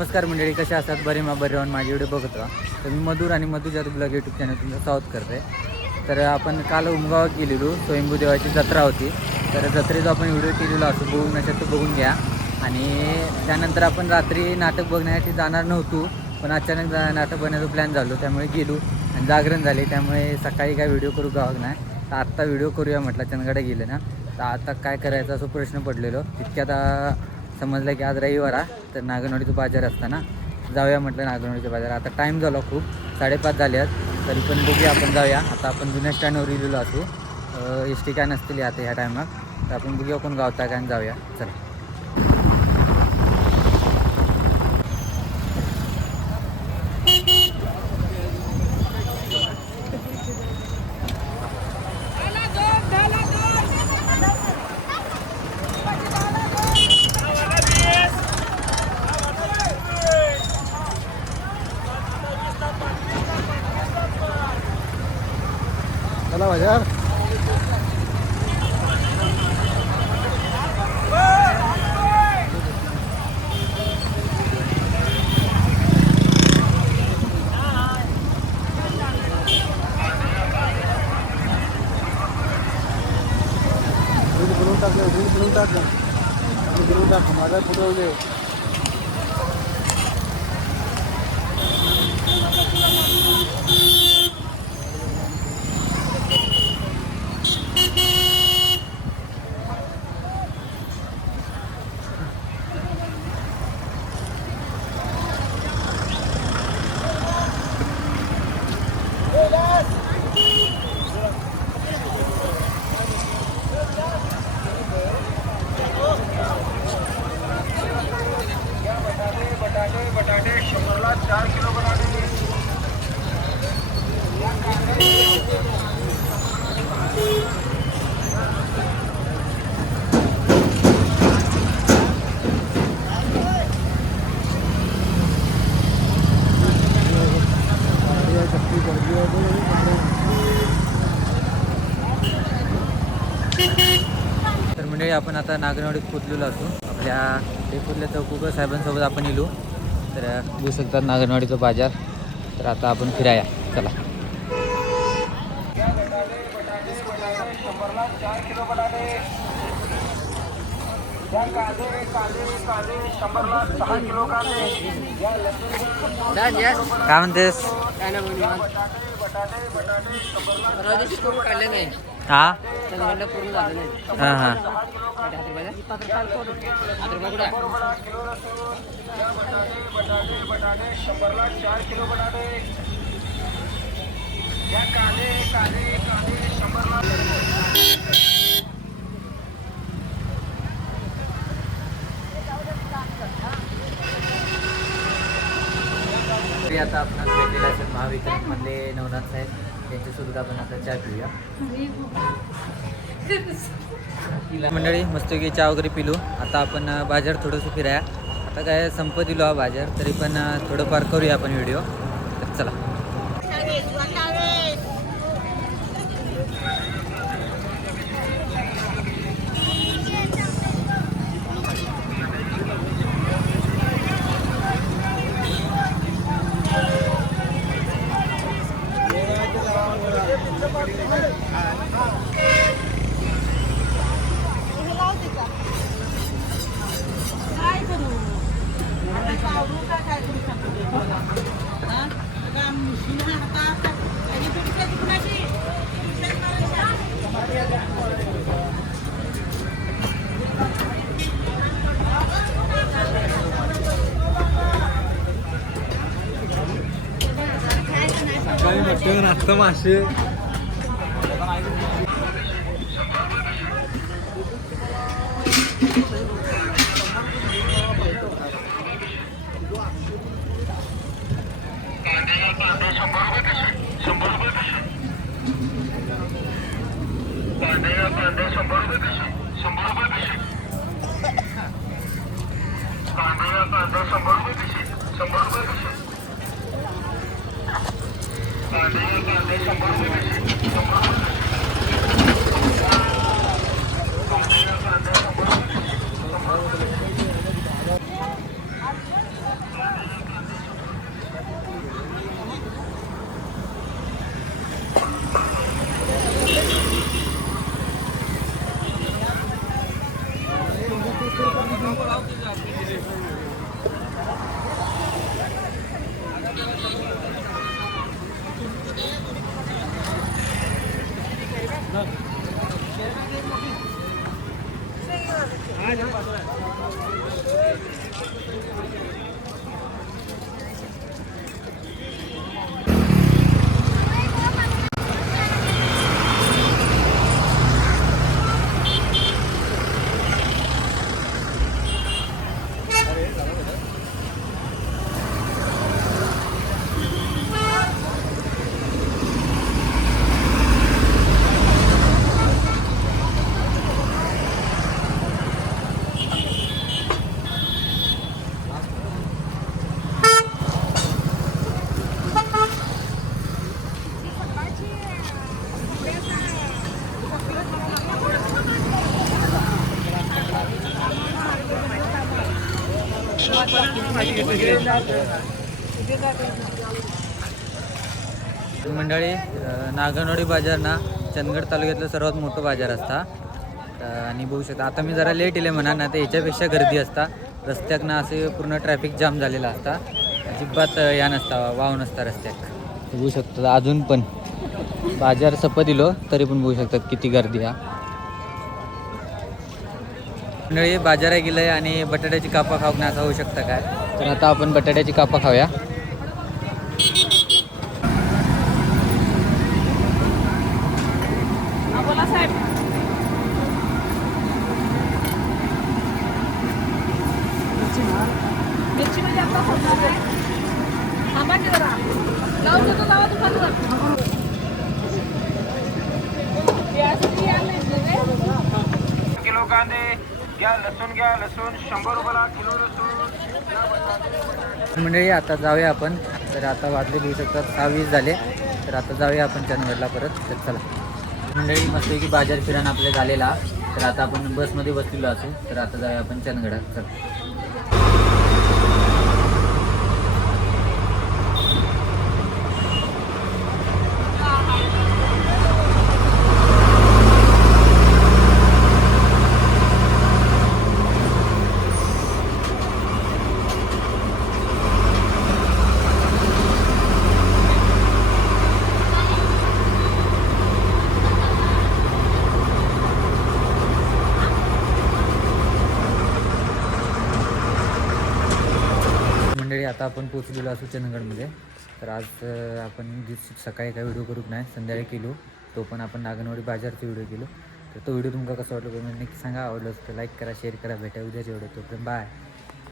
नमस्कार मंडळी, कशा असतात? बरे राहून माझे व्हिडिओ बघत राहा. तर मी मधुर आणि मधुजात ब्लॉग यूट्यूब चॅनल तुमचं स्वागत करते. तर आपण काल उमगावात गेलेलो, स्वयंभूदेवाची जत्रा होती. तर जत्रेचा आपण व्हिडिओ केलेला असतो, बघू नसेल तर बघून घ्या. आणि त्यानंतर आपण रात्री नाटक बघण्यासाठी जाणार नव्हतो, पण अचानक नाटक बघण्याचा प्लॅन झालो, त्यामुळे गेलो आणि जागरण झाले. त्यामुळे सकाळी काय व्हिडिओ करू गावात नाही, तर आत्ता व्हिडिओ करूया म्हटलं. चंदगडा गेले ना, तर आता काय करायचं असं प्रश्न पडलेलो. तितक्यात समजलं की आज रविवार आहे, तर नागनवाडीचा बाजार असताना जाऊया म्हटलं नागनवाडीच्या बाजार. आता टाईम झाला खूप, 5:30 झाले आहेत, तरी पण बघूया आपण जाऊया. आता आपण जुन्या स्टँडवर इलेलो असू, एस टी काय नसतील आता ह्या टायमात, तर आपण बघूया कोण गावता काय आणि जाऊया. चला. चला बाजार. बनवून टाक माझा पुढे. बटाटे 100ला 4 किलो बटाटे. तर म्हणजे आपण आता नागनवाडीत पोचलेलो असू. आपल्या डेपोतल्या चौकुकर साहेबांसोबत आपण येलो. तर बघू शकतात नागनवाडीचा बाजार. तर आता आपण फिराया. चला. काय म्हणतेस? हा हां हां. आता आपण भेटलेला असेल महावितरणमधले नवनाथ साहेब, त्यांच्यासोबत आपण आता चहा पिऊया. मंडळी मस्तपैकी चहा वगैरे पिलो. आता आपण बाजार थोडंसं फिराया. आता काय संपत दिलो हा बाजार, तरी पण थोडंफार करूया आपण व्हिडिओ. तर चला. नाश्ता मासे मंडळी नागनोडी बाजार ना चंदगड तालुक्यातलं सर्वात मोठं बाजार असता आणि बघू शकता आता मी जरा लेट येले म्हणा ना तर याच्यापेक्षा गर्दी असता रस्त्याक ना असे पूर्ण ट्रॅफिक जाम झालेला असता अजिबात या नसता वाव नसता रस्त्याक बघू शकतो अजून पण बाजार सपत दिलो तरी पण बघू शकतात किती गर्दी हा मंडळी बाजारात गेलंय आणि बटाट्याची कापा खाऊ ना असं होऊ शकतं काय तर आता आपण बटाट्याची कापा खाऊया किलो कांदे घ्या लसूण 100 रुपयाला किलो लसूण मंडळी आता जाऊया आपण तर आता वाजले बघू शकतात 6:20 झाले तर आता जाऊया आपण चंदगडला परत तर चला मंडळी मस्त की बाजार फिराण आपल्या झालेला तर आता आपण बसमध्ये बसलेलो असू तर आता जाऊया आपण चंदगडात चला मंडळी आता आपण पोचलेलो असू चंदगडमध्ये तर आज आपण सकाळी काय व्हिडिओ करूक नाही संध्याकाळी केलो तो पण आपण नागनवाडी बाजारचा व्हिडिओ केलो तर तो व्हिडिओ तुमका कसा वाटला कमेंट नक्की सांगा आवडलं तर लाईक करा शेअर करा भेटा उद्याच्या व्हिडिओ तोपर्यंत बाय